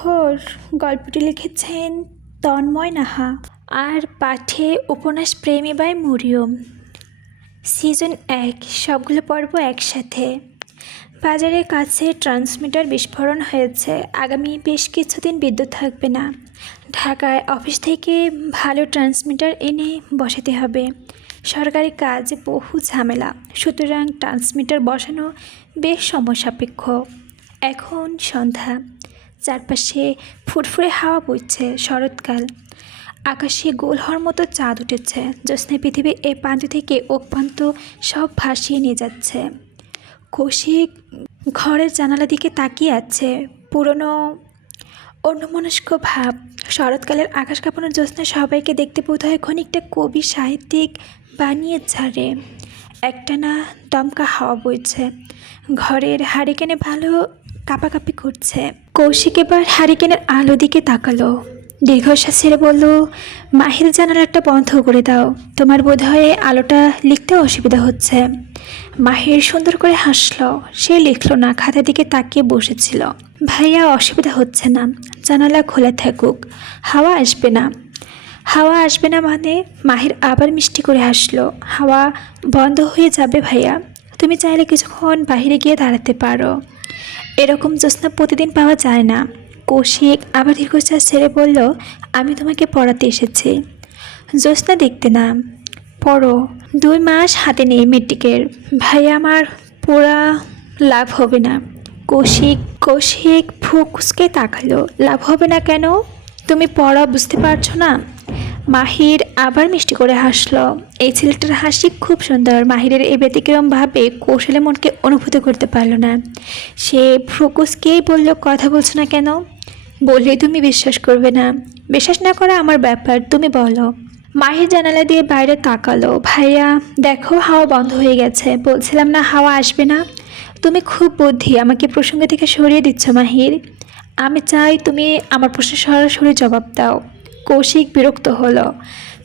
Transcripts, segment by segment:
ঘোর গল্পটি লিখেছেন তন্ময় নাহা আর পাঠে উপন্যাস প্রেমী বাই মরিয়ম। সিজন ১ সবগুলো পর্ব একসাথে। বাজারের কাছে ট্রান্সমিটার বিস্ফোরণ হয়েছে। আগামী বেশ কিছুদিন বিদ্যুৎ থাকবে না। ঢাকায় অফিস থেকে ভালো ট্রান্সমিটার এনে বসাতে হবে। সরকারি কাজ বহু ঝামেলা, সুতরাং ট্রান্সমিটার বসানো বেশ সময়-সাপেক্ষ। এখন সন্ধ্যা, চারপাশে ফুরফুরে হাওয়া বইছে। শরৎকাল, আকাশে গোল হওয়ার মতো চাঁদ উঠেছে। জ্যোৎস্নায় পৃথিবীর এ প্রান্ত থেকে ও প্রান্ত সব ভাসিয়ে নিয়ে যাচ্ছে। কৌশিক ঘরের জানালা দিকে তাকিয়ে আছে, পুরনো অন্যমনস্ক ভাব। শরৎকালের আকাশ কাঁপানো জ্যোৎস্না সবাইকে দেখতে বোধহয় খানিকটা কবি সাহিত্যিক বানিয়ে ছাড়ে। একটানা দমকা হাওয়া বইছে। ঘরের হারিকেনে ভালো কাঁপাকাঁপি করছে। কৌশিক এবার হারিকেনের আলো দিকে তাকালো, দীর্ঘশ্বাস ছেড়ে বলল, মাহির জানালাটা বন্ধ করে দাও। তোমার বোধহয় আলোটা লিখতে অসুবিধা হচ্ছে। মাহির সুন্দর করে হাসল। সে লিখল না, খাতার দিকে তাকিয়ে বসেছিল। ভাইয়া, অসুবিধা হচ্ছে না, জানালা খোলা থাকুক, হাওয়া আসবে না। হাওয়া আসবে না মানে? মাহির আবার মিষ্টি করে হাসলো। হাওয়া বন্ধ হয়ে যাবে ভাইয়া, তুমি চাইলে কিছুক্ষণ বাইরে গিয়ে দাঁড়াতে পারো। এরকম জ্যোৎস্না প্রতিদিন পাওয়া যায় না। কৌশিক আবার দীর্ঘশ্বাস ছেড়ে বলল, আমি তোমাকে পড়াতে এসেছি, জ্যোৎস্না দেখতে না, পড়ো। 2 মাস হাতে নেই মেট্রিকের। ভাইয়া, আমার পড়া লাভ হবে না। কৌশিক ফুসকে তাকালো। লাভ হবে না কেন? তুমি পড়া বুঝতে পারছো না? মাহির আবার মিষ্টি করে হাসলো। এই ছেলেটার হাসি খুব সুন্দর। মাহিরের এই ব্যতিক্রম ভাবে কৌশলে মনকে অনুভূত করতে পারল না। সে ফুসকেই বলল, কথা বলছো না কেন? বললেই তুমি বিশ্বাস করবে না। বিশ্বাস না করা আমার ব্যাপার, তুমি বলো। মাহির জানালা দিয়ে বাইরে তাকালো। ভাইয়া দেখো, হাওয়া বন্ধ হয়ে গেছে। বলছিলাম না হাওয়া আসবে না? তুমি খুব বুদ্ধি, আমাকে প্রসঙ্গ থেকে সরিয়ে দিচ্ছ মাহির। আমি চাই তুমি আমার প্রশ্নের সরাসরি জবাব দাও। কৌশিক বিরক্ত হলো।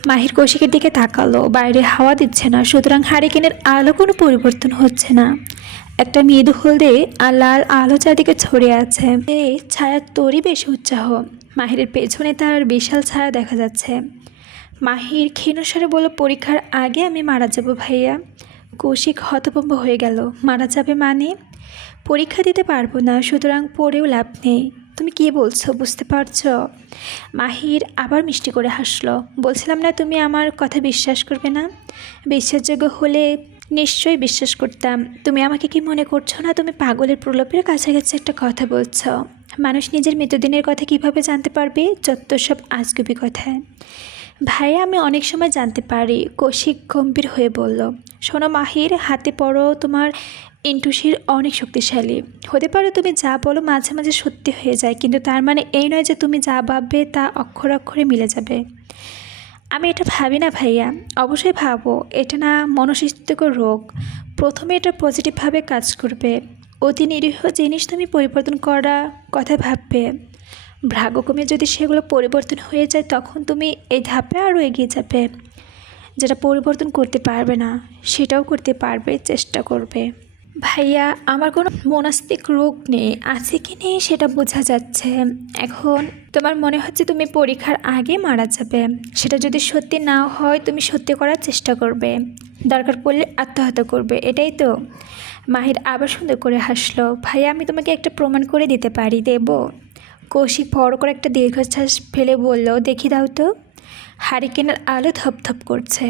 মাহির কৌশিকের দিকে তাকালো। বাইরে হাওয়া দিচ্ছে না, সুতরাং হারিকেনের আলো কোনো পরিবর্তন হচ্ছে না। একটা মৃদু হলদে আর লাল আলো চারদিকে ছড়িয়ে আছে। এই ছায়ার তোরই বেশি উৎসাহ। মাহিরের পেছনে তার বিশাল ছায়া দেখা যাচ্ছে। মাহির ক্ষীণস্বরে বলল, পরীক্ষার আগে আমি মারা যাব ভাইয়া। কৌশিক হতভম্ব হয়ে গেল। মারা যাবে মানে? পরীক্ষা দিতে পারবো না, সুতরাং পড়েও লাভ নেই। তুমি কি বলছো, বুঝতে পারছো? মাহির আবার মিষ্টি করে হাসলো। বলছিলাম না তুমি আমার কথা বিশ্বাস করবে না? বিশ্বাসযোগ্য হলে নিশ্চয়ই বিশ্বাস করতাম। তুমি আমাকে কি মনে করছো না তুমি পাগলের প্রলোভের কাছাকাছি একটা কথা বলছো? মানুষ নিজের মৃতদিনের কথা কিভাবে জানতে পারবে? যত সব আজগুবি কথায়। ভাইয়া, আমি অনেক সময় জানতে পারি। কৌশিক গম্ভীর হয়ে বলল, শোনো মাহির, হাতে পড়ো। তোমার ইন্টুশির অনেক শক্তিশালী। হতে পারো তুমি যা বলো মাঝে মাঝে সত্যি হয়ে যায়, কিন্তু তার মানে এই নয় যে তুমি যা ভাববে তা অক্ষরে অক্ষরে মিলে যাবে। আমি এটা ভাবি না ভাইয়া। অবশ্যই ভাবো, এটা না মনস্তাত্ত্বিক রোগ। প্রথমে এটা পজিটিভভাবে কাজ করবে। অতি নিরীহ জিনিস তুমি পরিবর্তন করার কথা ভাববে। ভাগ্যক্রমে যদি সেগুলো পরিবর্তন হয়ে যায়, তখন তুমি এই ধাপে আরও এগিয়ে যাবে। যেটা পরিবর্তন করতে পারবে না সেটাও করতে পারবে, চেষ্টা করবে। ভাইয়া, আমার কোনো মনস্তাত্ত্বিক রোগ নেই, আছে কি নেই সেটা বোঝা যাচ্ছে। এখন তোমার মনে হচ্ছে তুমি পরীক্ষার আগে মারা যাবে। সেটা যদি সত্যি না হয়, তুমি সত্যি করার চেষ্টা করবে, দরকার পড়লে আত্মহত্যা করবে, এটাই তো? মাহির আবার সুন্দর করে হাসলো। ভাইয়া, আমি তোমাকে একটা প্রমাণ করে দিতে পারি, দেব? কৌশিক বড় করে একটা দীর্ঘশ্বাস ফেলে বলল, দেখি দাও তো। হারিকেনের আলো ধপধপ করছে।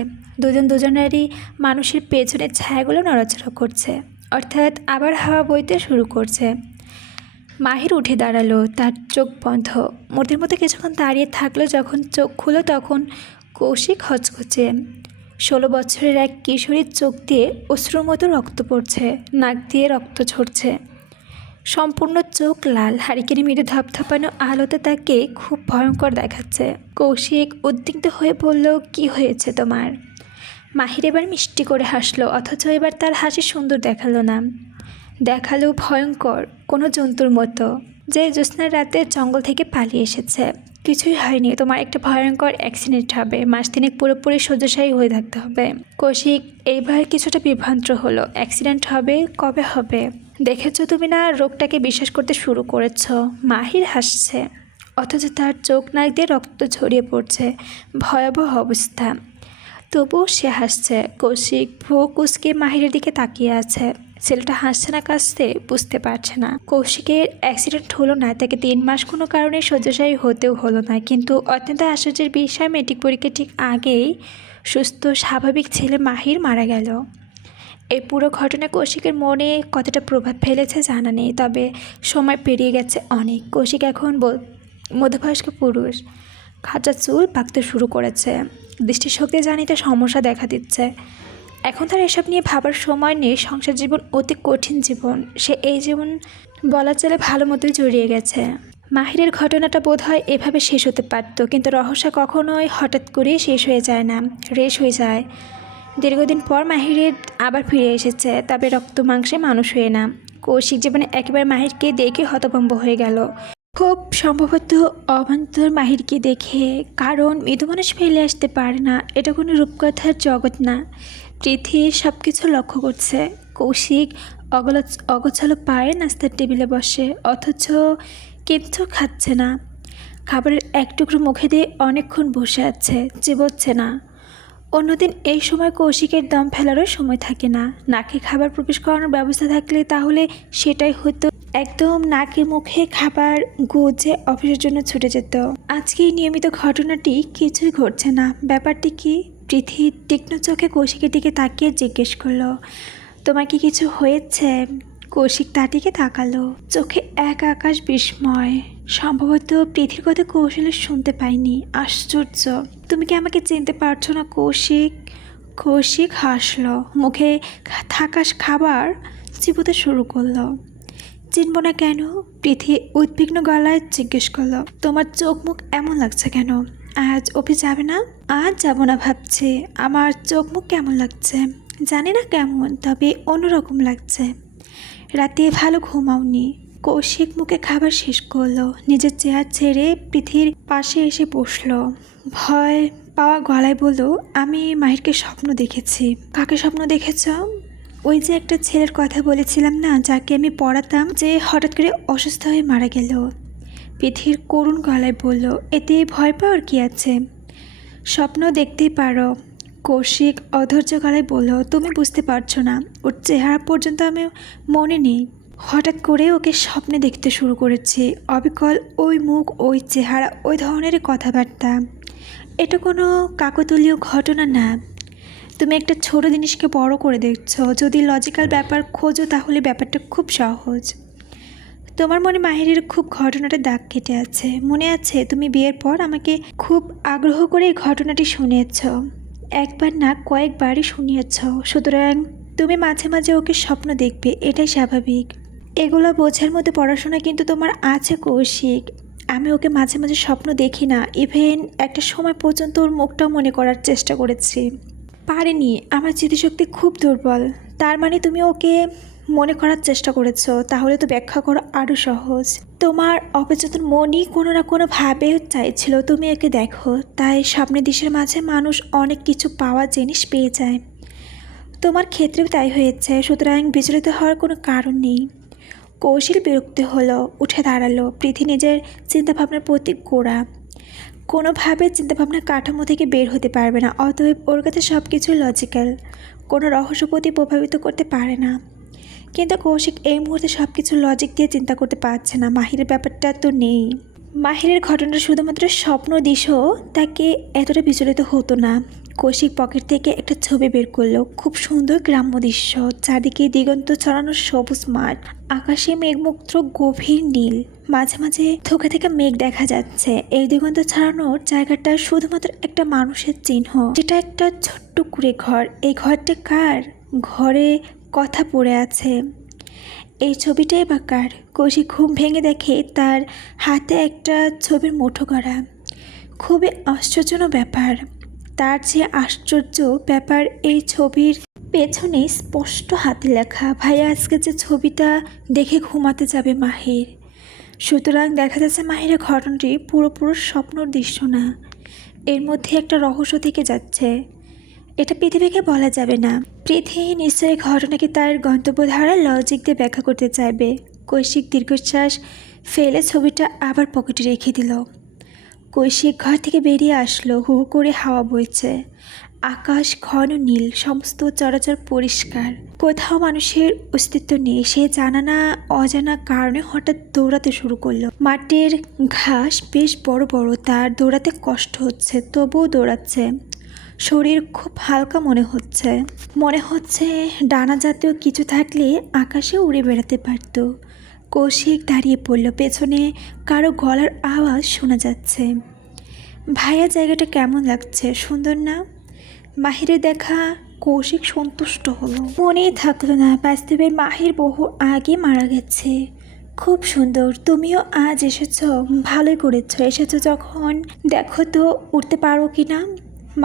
দুজনেরই মানুষের পেছনের ছায়াগুলো নড়াচড়া করছে, অর্থাৎ আবার হাওয়া বইতে শুরু করছে। মাহির উঠে দাঁড়ালো। তার চোখ বন্ধ। মূর্তির মতো কিছুক্ষণ দাঁড়িয়ে থাকলো। যখন চোখ খুলো তখন কৌশিক হচকচে। 16 বছরের এক কিশোরীর চোখ দিয়ে অশ্রুর মতো রক্ত পড়ছে, নাক দিয়ে রক্ত ঝরছে, সম্পূর্ণ চোখ লাল। হারিকেনে মৃদু ধপধপানো আলোতে তাকে খুব ভয়ঙ্কর দেখাচ্ছে। কৌশিক উদ্বিগ্ন হয়ে বলল, কি হয়েছে তোমার? মাহির এবার মিষ্টি করে হাসলো, অথচ এবার তার হাসি সুন্দর দেখালো না, দেখালো ভয়ঙ্কর, কোনো জন্তুর মতো। যে জ্যোৎস্নার রাতে জঙ্গল থেকে পালিয়ে এসেছে। কিছুই হয়নি, তোমার একটা ভয়ঙ্কর অ্যাক্সিডেন্ট হবে, মাস তিনেক পুরোপুরি শয্যাশায়ী হয়ে থাকতে হবে। কৌশিক এইবার কিছুটা বিভ্রান্ত হলো। অ্যাক্সিডেন্ট হবে? কবে হবে? দেখেছো তুমি না, রোগটাকে বিশ্বাস করতে শুরু করেছ। মাহির হাসছে, অথচ তার চোখ নাক দিয়ে রক্ত ছড়িয়ে পড়ছে। ভয়াবহ অবস্থা, তবুও সে হাসছে। কৌশিক ভ্রু কুঁচকে মাহিরের দিকে তাকিয়ে আছে। ছেলেটা হাসছে না কাঁদছে বুঝতে পারছে না। কৌশিকের অ্যাক্সিডেন্ট হলো না, তাকে 3 মাস কোনো কারণে শয্যাশায়ী হতেও হলো না। কিন্তু অত্যন্ত আশ্চর্যের বিষয়, মেট্রিক পরীক্ষার ঠিক আগেই সুস্থ স্বাভাবিক ছেলে মাহির মারা গেল। এই পুরো ঘটনা কৌশিকের মনে কতটা প্রভাব ফেলেছে জানা নেই, তবে সময় পেরিয়ে গেছে অনেক। কৌশিক এখন মধ্যবয়স্ক পুরুষ, খাঁচা চুল পাকতে শুরু করেছে, দৃষ্টিশক্তি জানিতে সমস্যা দেখা দিচ্ছে। এখন তার এসব নিয়ে ভাবার সময় নেই। সংসার জীবন অতি কঠিন জীবন, সে এই জীবন বলা চলে ভালো মতোই জড়িয়ে গেছে। মাহিরের ঘটনাটা বোধহয় এভাবে শেষ হতে পারত, কিন্তু রহস্য কখনোই হঠাৎ করেই শেষ হয়ে যায় না, রেশ হয়ে যায়। দীর্ঘদিন পর মাহিরের আবার ফিরে এসেছে, তবে রক্ত মাংসে মানুষ হয়ে না। কৌশিক জীবনে একেবারে মাহিরকে দেখে হতভম্ব হয়ে গেল। খুব সম্ভবত অবান্তর মাহিরকে দেখে, কারণ মৃদু মানুষ ফেলে আসতে পারে না, এটা কোনো রূপকথার জগৎ না। পৃথ্বী সব কিছু লক্ষ্য করছে। কৌশিক অগোছালো পায়ে নাস্তার টেবিলে বসে, অথচ কিচ্ছু খাচ্ছে না। খাবারের এক টুকরো মুখে দিয়ে অনেকক্ষণ বসে আছে, চিবোচ্ছে না। অন্যদিন এই সময় কৌশিকের দম ফেলারও সময় থাকে না। নাকে খাবার প্রবেশ করানোর ব্যবস্থা থাকলে তাহলে সেটাই হতো। একদম নাকে মুখে খাবার গুজে অফিসের জন্য ছুটে যেত। আজকে এই নিয়মিত ঘটনাটি কিছুই ঘটছে না। ব্যাপারটি কি? পৃথ্বী তীক্ষ্ণ চোখে কৌশিকের দিকে তাকিয়ে জিজ্ঞেস করলো, তোমার কি কিছু হয়েছে? কৌশিক তার দিকে তাকালো, চোখে এক আকাশ বিস্ময়। সম্ভবত পৃথির কথা কৌশলে শুনতে পাইনি। আশ্চর্য, তুমি কি আমাকে চিনতে পারছো না কৌশিক? কৌশিক হাসলো, মুখে থাকা খাবার চিবোতে শুরু করলো। চিনব না কেন? পৃথি উদ্বিগ্ন গলায় জিজ্ঞেস করলো, তোমার চোখ মুখ এমন লাগছে কেন? আজ অফিস যাবে না? আজ যাব না ভাবছি। আমার চোখ মুখ কেমন লাগছে জানি না কেমন, তবে অন্যরকম লাগছে। রাতে ভালো ঘুমাওনি। কৌশিক মুখে খাবার শেষ করলো, নিজের চেয়ার ছেড়ে পৃথির পাশে এসে বসলো। ভয় পাওয়া গলায় বলল, আমি মাহিরকে স্বপ্ন দেখেছি। কাকে স্বপ্ন দেখেছ? ওই যে একটা ছেলের কথা বলেছিলাম না, যাকে আমি পড়াতাম, যে হঠাৎ করে অসুস্থ হয়ে মারা গেল। পৃথির করুণ গলায় বলল, এতে ভয় পাওয়ার কি আছে? স্বপ্ন দেখতেই পারো। কৌশিক অধৈর্য গলায় বলল, তুমি বুঝতে পারছো না, ওর চেহারা পর্যন্ত আমি মনে নেই। হঠাৎ করে ওকে স্বপ্নে দেখতে শুরু করেছি। অবিকল ওই মুখ, ওই চেহারা, ওই ধরনের কথাবার্তা। এটা কোনো কাকতালীয় ঘটনা না। তুমি একটা ছোট জিনিসকে বড় করে দেখছো। যদি লজিক্যাল ব্যাপার খোঁজো তাহলে ব্যাপারটা খুব সহজ। তোমার মনে মাহিরের খুব ঘটনাটা দাগ কেটে আছে। মনে আছে তুমি বিয়ের পর আমাকে খুব আগ্রহ করে এই ঘটনাটি শুনিয়েছ। একবার না কয়েকবারই শুনিয়েছ। সুতরাং তুমি মাঝে মাঝে ওকে স্বপ্ন দেখবে, এটাই স্বাভাবিক। এগুলো বোঝার মধ্যে পড়াশোনা কিন্তু তোমার আছে কৌশিক। আমি ওকে মাঝে মাঝে স্বপ্ন দেখি না, ইভেন একটা সময় পর্যন্ত ওর মুখটাও মনে করার চেষ্টা করেছি, পারিনি। আমার স্মৃতিশক্তি খুব দুর্বল। তার মানে তুমি ওকে মনে করার চেষ্টা করেছো? তাহলে তো ব্যাখ্যা করা আরও সহজ। তোমার অবচেতন মনই কোনো না কোনোভাবে চাইছিল তুমি একে দেখো, তাই স্বপ্নের দেশের মাঝে মানুষ অনেক কিছু পাওয়া জিনিস পেয়ে যায়। তোমার ক্ষেত্রেও তাই হয়েছে, সুতরাং বিচলিত হওয়ার কোনো কারণ নেই। কৌশল বিরক্ত হলো, উঠে দাঁড়ালো। পৃথি নিজের চিন্তাভাবনার প্রতি গোড়া, কোনোভাবে চিন্তাভাবনার কাঠামো থেকে বের হতে পারবে না। অতএব ওর কাছে সব কিছু লজিক্যাল, কোনো রহস্যপতি প্রভাবিত করতে পারে না। কিন্তু কৌশিক এই মুহূর্তে সব কিছু লজিক দিয়ে চিন্তা করতে পারছে না। মাহিরের ব্যাপারটা তো নেই। মাহিরের ঘটনাটা শুধুমাত্র স্বপ্ন দিশও তাকে এতটা বিচলিত হতো না। কৌশিক পকেট থেকে একটা ছবি বের করলো। খুব সুন্দর গ্রাম্য দৃশ্য, চারদিকে দিগন্ত ছড়ানো সবুজ মাঠ, আকাশে মেঘমুক্ত গভীর নীল, মাঝে মাঝে থোকা থেকে মেঘ দেখা যাচ্ছে। এই দিগন্ত ছড়ানোর জায়গাটা শুধুমাত্র একটা মানুষের চিহ্ন, যেটা একটা ছোট্ট কুঁড়ে ঘর। এই ঘরটা কার? ঘরে কথা পড়ে আছে। এই ছবিটাই বা কার? কৌশিক ঘুম ভেঙে দেখে তার হাতে একটা ছবির মুঠো করা। খুবই আশ্চর্যজনক ব্যাপার। তার যে আশ্চর্য ব্যাপার, এই ছবির পেছনে স্পষ্ট হাতে লেখা, ভাইয়া আজকে যে ছবিটা দেখে ঘুমাতে যাবে মাহির। সুতরাং দেখা যাচ্ছে মাহিরা ঘটনাটি পুরোপুরি স্বপ্নর দৃশ্য না, এর মধ্যে একটা রহস্য থেকে যাচ্ছে। এটা পৃথিবীকে বলা যাবে না। পৃথিবী নিশ্চয়ই ঘটনাকে তার গন্তব্যধারা লজিক দিয়ে ব্যাখ্যা করতে চাইবে। কৌশিক দীর্ঘশ্বাস ফেলে ছবিটা আবার পকেটে রেখে দিল। কৌশিক ঘর থেকে বেরিয়ে আসলো। হু হু করে হাওয়া বইছে, আকাশ ঘন নীল, সমস্ত চরাচর পরিষ্কার, কোথাও মানুষের অস্তিত্ব নেই। সে জানা না অজানা কারণে হঠাৎ দৌড়াতে শুরু করলো। মাটির ঘাস বেশ বড় বড়, তার দৌড়াতে কষ্ট হচ্ছে, তবুও দৌড়াচ্ছে। শরীর খুব হালকা মনে হচ্ছে ডানা জাতীয় কিছু থাকলে আকাশে উড়ে বেড়াতে পারত। কৌশিক দাঁড়িয়ে পড়ল। পেছনে কারো গলার আওয়াজ শোনা যাচ্ছে। ভাইয়া, জায়গাটা কেমন লাগছে? সুন্দর না? মাহিরের দেখা কৌশিক সন্তুষ্ট হলো। মনেই থাকলো না বাস্তবের মাহির বহু আগে মারা গেছে। খুব সুন্দর, তুমিও আজ এসেছ, ভালোই করেছ। এসেছ যখন দেখো তো উঠতে পারো কি না।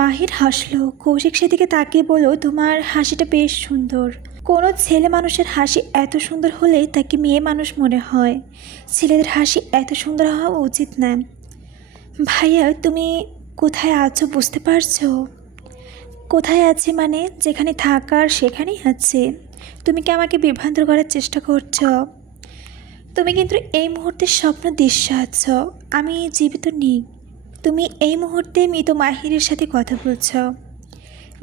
মাহির হাসলো। কৌশিক সেদিকে তাকিয়ে বলল, তোমার হাসিটা বেশ সুন্দর। কোনো ছেলে মানুষের হাসি এত সুন্দর হলে তাকে মেয়ে মানুষ মনে হয়। ছেলেদের হাসি এত সুন্দর হওয়া উচিত না। ভাইয়া, তুমি কোথায় আছো বুঝতে পারছো? কোথায় আছি মানে? যেখানে থাকার সেখানেই আছে। তুমি কি আমাকে বিভ্রান্ত করার চেষ্টা করছো? তুমি কিন্তু এই মুহূর্তে স্বপ্ন দৃশ্য আছো, আমি জীবিত নেই। তুমি এই মুহূর্তে মৃত মাহিরের সাথে কথা বলছ।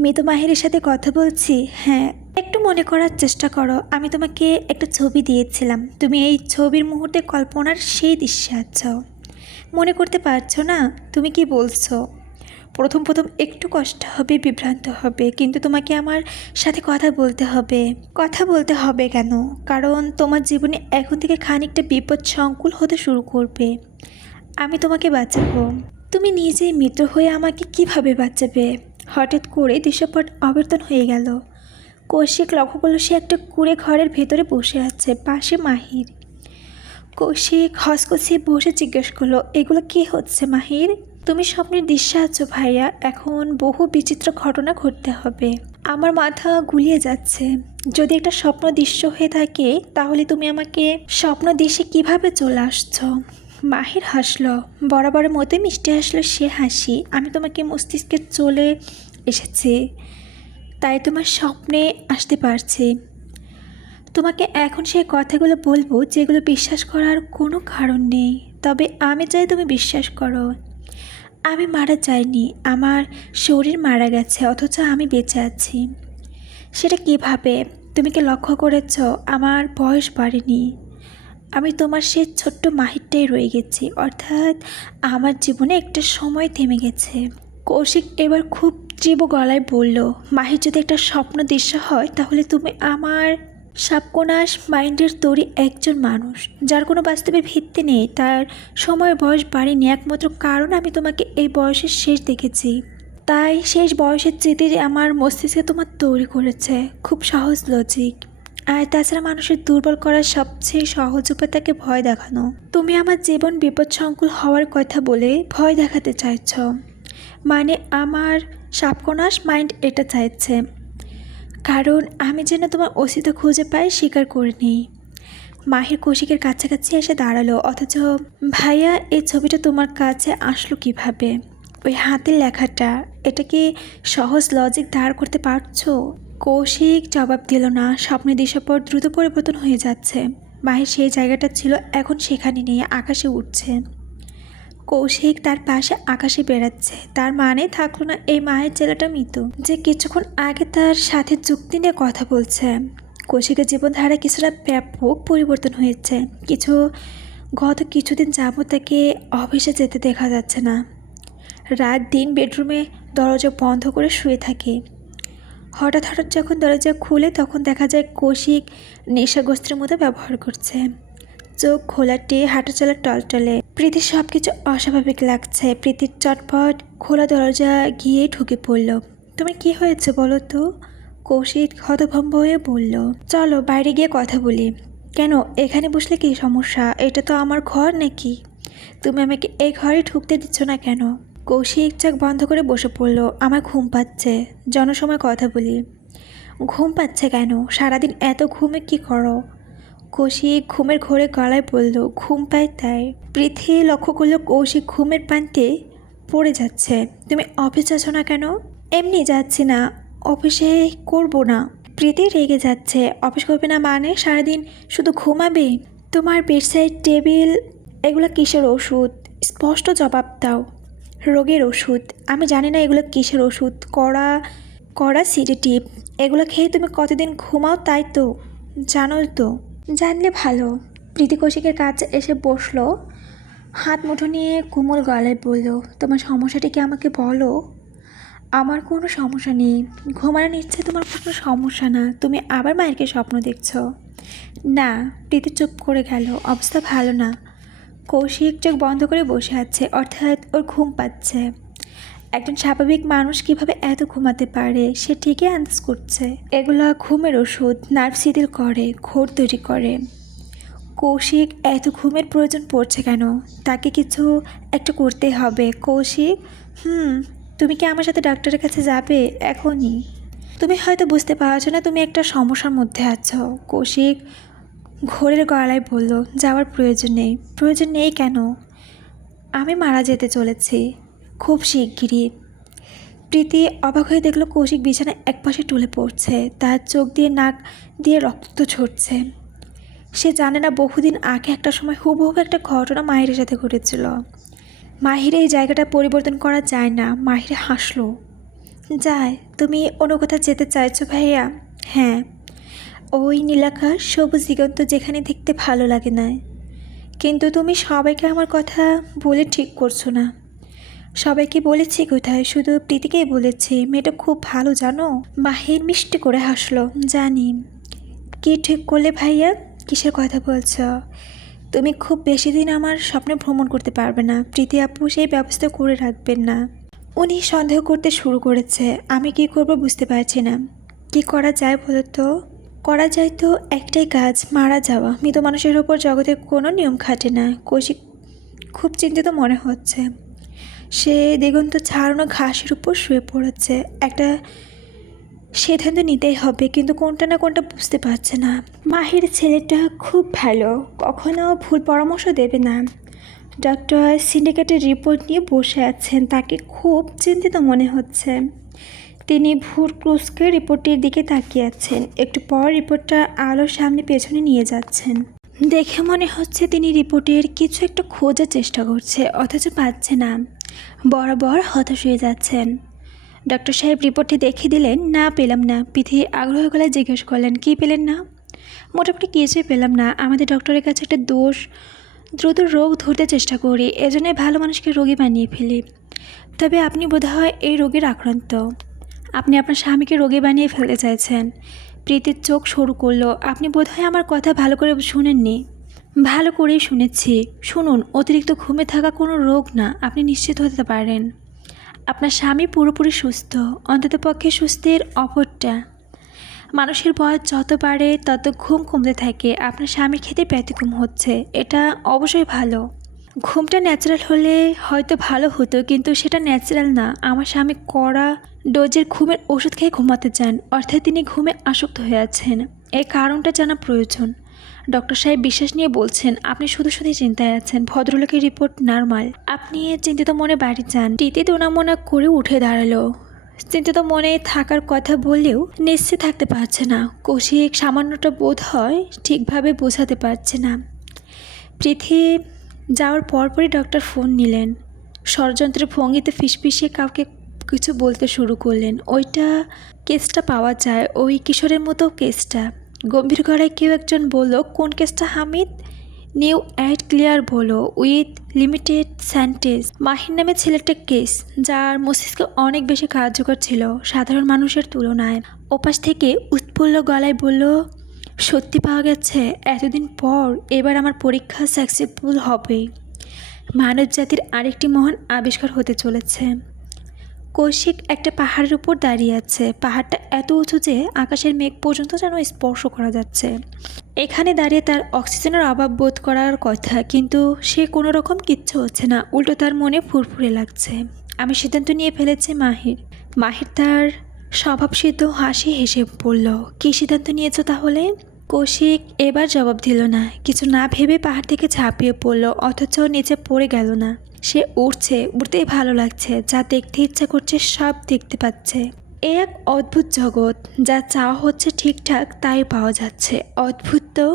মৃত মাহিরের সাথে কথা বলছি? হ্যাঁ। একটু মনে করার চেষ্টা করো। আমি তোমাকে একটা ছবি দিয়েছিলাম, তুমি এই ছবির মুহূর্তে কল্পনার সেই দৃশ্যে আছো। মনে করতে পারছো না? তুমি কি বলছো? প্রথম প্রথম একটু কষ্ট হবে, বিভ্রান্ত হবে, কিন্তু তোমাকে আমার সাথে কথা বলতে হবে। কথা বলতে হবে কেন? কারণ তোমার জীবনে এখন থেকে খানিকটা বিপদ সংকুল হতে শুরু করবে। আমি তোমাকে বাঁচাবো। তুমি নিজেই মৃত হয়ে আমাকে কিভাবে বাঁচাবে? হঠাৎ করে দৃশ্যপট আবর্তন হয়ে গেল। কৌশিক লক্ষ্য করলো সে একটা কুঁড়ে ঘরের ভেতরে বসে আছে, পাশে মাহির। কৌশিক হসকচিয়ে বসে জিজ্ঞেস করলো, এগুলো কি হচ্ছে মাহির? তুমি স্বপ্নের দৃশ্যে আছো ভাইয়া, এখন বহু বিচিত্র ঘটনা ঘটতে হবে। আমার মাথা গুলিয়ে যাচ্ছে। যদি একটা স্বপ্ন দৃশ্য হয়ে থাকে তাহলে তুমি আমাকে স্বপ্ন দৃশ্যে কিভাবে চলে আসছো? মাহির হাসলো, বরাবরের মতোই মিষ্টি হাসলো সে হাসি। আমি তোমাকে মস্তিষ্কে চলে এসেছি, তাই তোমার স্বপ্নে আসতে পারছি। তোমাকে এখন সেই কথাগুলো বলবো যেগুলো বিশ্বাস করার কোনো কারণ নেই, তবে আমি চাই তুমি বিশ্বাস করো। আমি মারা যাইনি, আমার শরীর মারা গেছে, অথচ আমি বেঁচে আছি। সেটা কিভাবে? তুমি কি লক্ষ্য করেছ আমার বয়স বাড়েনি? আমি তোমার সেই ছোট্ট মাহিরটাই রয়ে গেছি, অর্থাৎ আমার জীবনে একটা সময় থেমে গেছে। কৌশিক এবার খুব তীব্র গলায় বলল, মাহির যদি একটা স্বপ্ন দৃশ্য হয় তাহলে তুমি আমার সাবকনাস মাইন্ডের তৈরি একজন মানুষ, যার কোনো বাস্তবের ভিত্তি নেই। তার সময়ের বয়স বাড়েনি একমাত্র কারণ আমি তোমাকে এই বয়সের শেষ দেখেছি। তাই শেষ বয়সের স্মৃতি আমার মস্তিষ্কে তোমার তৈরি করেছে। খুব সহজ লজিক। আর তাছাড়া মানুষের দুর্বল করার সবচেয়ে সহজ উপায় তাকে ভয় দেখানো। তুমি আমার জীবন বিপদসংকুল হওয়ার কথা বলে ভয় দেখাতে চাইছ, মানে আমার সাবকনাস মাইন্ড এটা চাইছে। কারণ আমি যেন তোমার অস্তিত্ব খুঁজে পাই, স্বীকার করে নিই। মাহির কৌশিকের কাছাকাছি এসে দাঁড়ালো। অথচ ভাইয়া, এই ছবিটা তোমার কাছে আসলো কিভাবে? ওই হাতের লেখাটা, এটা কি সহজ লজিক দাঁড় করতে পারছো? কৌশিক জবাব দিল না। স্বপ্নের দৃশ্যপট দ্রুত পরিবর্তন হয়ে যাচ্ছে। মাহির সেই জায়গাটা ছিল, এখন সেখানে নেই, আকাশে উঠছে। কৌশিক তার পাশে আকাশে বেড়াচ্ছে। তার মানে থাকলো না এই মায়ের ছেলেটা মৃত, যে কিছুক্ষণ আগে তার সাথে যুক্তি নিয়ে কথা বলছে। কৌশিকের জীবনধারা কিছুটা ব্যাপক পরিবর্তন হয়েছে। গত কিছুদিন যাবত তাকে অফিসে যেতে দেখা যাচ্ছে না। রাত দিন বেডরুমে দরজা বন্ধ করে শুয়ে থাকে। হঠাৎ হঠাৎ যখন দরজা খুলে তখন দেখা যায় কৌশিক নেশাগ্রস্তের মতো ব্যবহার করছে। চোখ ঘোলাটে, হাঁটা চলা টলটলে। প্রীতির সব কিছু অস্বাভাবিক লাগছে। প্রীতির চটপট খোলা দরজা গিয়ে ঢুকে পড়ল। তোমার কি হয়েছে বলো তো? কৌশিক হতভম্ব হয়ে বলল, চলো বাইরে গিয়ে কথা বলি। কেন, এখানে বসলে কি সমস্যা? এটা তো আমার ঘর নাকি? তুমি আমাকে এই ঘরে ঢুকতে দিচ্ছ না কেন? কৌশিক চোখ বন্ধ করে বসে পড়ল। আমার ঘুম পাচ্ছে, জনসময় কথা বলি। ঘুম পাচ্ছে কেন? সারাদিন এত ঘুমে কি করো? কৌশিক ঘুমের ঘোরে গলায় বলল, ঘুম পায় তাই। পৃথি লক্ষ্য করলো কৌশিক ঘুমের প্রান্তে পড়ে যাচ্ছে। তুমি অফিস যাচ্ছ না কেন? এমনি যাচ্ছি না, অফিসে করব না। প্রীতি রেগে যাচ্ছে। অফিস করবে না মানে সারাদিন শুধু ঘুমাবে? তোমার বেডসাইড টেবিল এগুলো কিসের ওষুধ? স্পষ্ট জবাব দাও। রোগের ওষুধ। আমি জানি না এগুলো কিসের ওষুধ। কড়া কড়া সিডেটিভ। এগুলো খেয়ে তুমি কতদিন ঘুমাও তাই তো জানোই তো। জানলে ভালো। প্রীতি কৌশিকের কাছে এসে বসলো, হাত মুঠো নিয়ে কোমল গলায় বলল, তোমার সমস্যাটি কি আমাকে বলো। আমার কোনো সমস্যা নেই। ঘুমানো নিচ্ছে তোমার কোনো সমস্যা না। তুমি আবার মায়েরকে স্বপ্ন দেখছো? না। প্রীতি চুপ করে গেল। অবস্থা ভালো না। কৌশিক চোখ বন্ধ করে বসে আছে, অর্থাৎ ওর ঘুম পাচ্ছে। একজন স্বাভাবিক মানুষ কিভাবে এত ঘুমাতে পারে সে ঠিকই আন্দাজ করছে। এগুলো ঘুমের ওষুধ, নার্ভ শিথিল করে, ঘোর তৈরি করে। কৌশিক এত ঘুমের প্রয়োজন পড়ছে কেন? তাকে কিছু একটা করতে হবে। কৌশিক, তুমি কি আমার সাথে ডাক্তারের কাছে যাবে এখনই? তুমি হয়তো বুঝতে পারছো না তুমি একটা সমস্যার মধ্যে আছো। কৌশিক ঘোরের গলায় বলল, যাওয়ার প্রয়োজন নেই। প্রয়োজন নেই কেন? আমি মারা যেতে চলেছি খুব শিগগিরই। প্রীতি অবাক হয়ে দেখলো কৌশিক বিছানায় একপাশে টুলে পড়ছে। তার চোখ দিয়ে নাক দিয়ে রক্ত ঝরছে। সে জানে না বহুদিন আগে একটা সময় হুবহু একটা ঘটনা মাহিরের সাথে ঘটেছিল। মাহিরে এই জায়গাটা পরিবর্তন করা যায় না। মাহিরে হাসলো। যায়? তুমি অন্য কোথাও যেতে চাইছো ভাইয়া? হ্যাঁ, ওই নীলাকাশ সবুজ দিগন্ত যেখানে দেখতে ভালো লাগে না। কিন্তু তুমি সবাইকে আমার কথা বলে ঠিক করছো না। সবাইকে বলেছি কোথায়? শুধু প্রীতিকেই বলেছি। মেয়েটা খুব ভালো জানো। মাহির মিষ্টি করে হাসলো। জানি। কি ঠিক করলে ভাইয়া? কিসের কথা বলছো? তুমি খুব বেশি দিন আমার স্বপ্নে ভ্রমণ করতে পারবে না। প্রীতি আপু সেই ব্যবস্থা করে রাখবেন না। উনি সন্দেহ করতে শুরু করেছে। আমি কি করব বুঝতে পারছি না। কি করা যায় বলো তো? করা যায় তো একটাই কাজ, মারা যাওয়া। মৃত মানুষের ওপর জগতের কোনো নিয়ম খাটে না। কৌশিক খুব চিন্তিত মনে হচ্ছে। সে দিগন্ত ছাড়ানো ঘাসের উপর শুয়ে পড়েছে। একটা সিদ্ধান্ত নিতেই হবে, কিন্তু কোনটা না কোনটা বুঝতে পারছে না। মাহির ছেলেটা খুব ভালো, কখনো ভুল পরামর্শ দেবে না। ডক্টর সিন্ডিকেটের রিপোর্ট নিয়ে বসে আছেন। তাকে খুব চিন্তিত মনে হচ্ছে। তিনি ভুর ক্রুজকে রিপোর্টের দিকে তাকিয়ে আছেন। একটু পর রিপোর্টটা আলোর সামনে পেছনে নিয়ে যাচ্ছেন। দেখে মনে হচ্ছে তিনি রিপোর্টের কিছু একটা খোঁজার চেষ্টা করছে, অথচ পাচ্ছে না। বরাবর হতাশ হয়ে যাচ্ছেন। ডক্টর সাহেব রিপোর্টটি দেখে দিলেন। না, পেলাম না। পৃথিবী আগ্রহ গলায় জিজ্ঞেস করলেন, কি পেলেন না? মোটামুটি কিছুই পেলাম না। আমাদের ডক্টরের কাছে একটা দ্রুত রোগ ধরতে চেষ্টা করি, এজন্যই ভালো মানুষকে রোগী বানিয়ে ফেলি। তবে আপনি বোধহয় এই রোগের আক্রান্ত। আপনি আপনার স্বামীকে রোগী বানিয়ে ফেলতে চাইছেন। প্রীতির চোখ সরু করলো। আপনি বোধহয় আমার কথা ভালো করে শুনেননি। ভালো করেই শুনেছি। শুনুন, অতিরিক্ত ঘুমে থাকা কোনো রোগ না, আপনি নিশ্চিত হতে পারেন। আপনার স্বামী পুরোপুরি সুস্থ, অন্ততপক্ষে সুস্থের অপরটা। মানুষের বয়স যত বাড়ে তত ঘুম কমতে থাকে। আপনার স্বামীর ক্ষেত্রে ব্যতিক্রম হচ্ছে। এটা অবশ্যই ভালো। ঘুমটা ন্যাচারাল হলে হয়তো ভালো হতো, কিন্তু সেটা ন্যাচারাল না। আমার স্বামী কড়া ডোজের ঘুমের ওষুধ খেয়ে ঘুমাতে চান, অর্থাৎ তিনি ঘুমে আসক্ত হয়ে আছেন। এই কারণটা জানা প্রয়োজন। ডক্টর সাহেব বিশ্বাস নিয়ে বলছেন, আপনি শুধু চিন্তায় আছেন। ভদ্রলোকের রিপোর্ট নরমাল। আপনি চিন্তিত মনে বাড়ি যান। টিতে দোনামোনা করে উঠে দাঁড়ালো। চিন্তিত মনে থাকার কথা বললেও নিশ্চিত থাকতে পারছে না। কৌশিক সামান্যটা বোধ হয় ঠিকভাবে বোঝাতে পারছে না। পৃথি যাওয়ার পরপরই ডক্টর ফোন নিলেন। ষড়যন্ত্রের ভঙ্গিতে ফিসফিসিয়ে কাউকে কিছু বলতে শুরু করলেন। ওইটা কেসটা পাওয়া যায়, ওই কিশোরের মতো কেসটা। গম্ভীর গলায় কেউ একজন বলল, কোন কেসটা হামিদ? নিউ অ্যাড ক্লিয়ার বলো উইথ লিমিটেড সেন্টেন্স। মাহির নামে ছেলেটার কেস, যার মস্তিষ্ক অনেক বেশি কার্যকর ছিল সাধারণ মানুষের তুলনায়। ওপাশ থেকে উৎফুল্ল গলায় বলল, সত্যি পাওয়া গেছে? এতদিন পর এবার আমার পরীক্ষা সাকসেসফুল হবে। মানব জাতির আরেকটি মহান আবিষ্কার হতে চলেছে। কৌশিক একটা পাহাড়ের উপর দাঁড়িয়ে আছে। পাহাড়টা এত উঁচু যে আকাশের মেঘ পর্যন্ত যেন স্পর্শ করা যাচ্ছে। এখানে দাঁড়িয়ে তার অক্সিজেনের অভাব বোধ করার কথা, কিন্তু সে কোনো রকম কিচ্ছু হচ্ছে না। উল্টো তার মনে ফুরফুরে লাগছে। আমি সিদ্ধান্ত নিয়ে ফেলেছি মাহির। মাহির তার স্বভাবসিদ্ধ হাসি হেসে বলল, কী সিদ্ধান্ত নিয়েছো তাহলে? কৌশিক এবার জবাব দিল না। কিছু না ভেবে পাহাড় থেকে ঝাঁপিয়ে পড়ল, অথচ নিচে পড়ে গেল না। সে উঠছে, উঠতেই ভালো লাগছে। যা দেখতে ইচ্ছা করছে সব দেখতে পাচ্ছে। এ এক অদ্ভুত জগৎ, যা চাওয়া হচ্ছে ঠিকঠাক তাই পাওয়া যাচ্ছে। অদ্ভুত তো।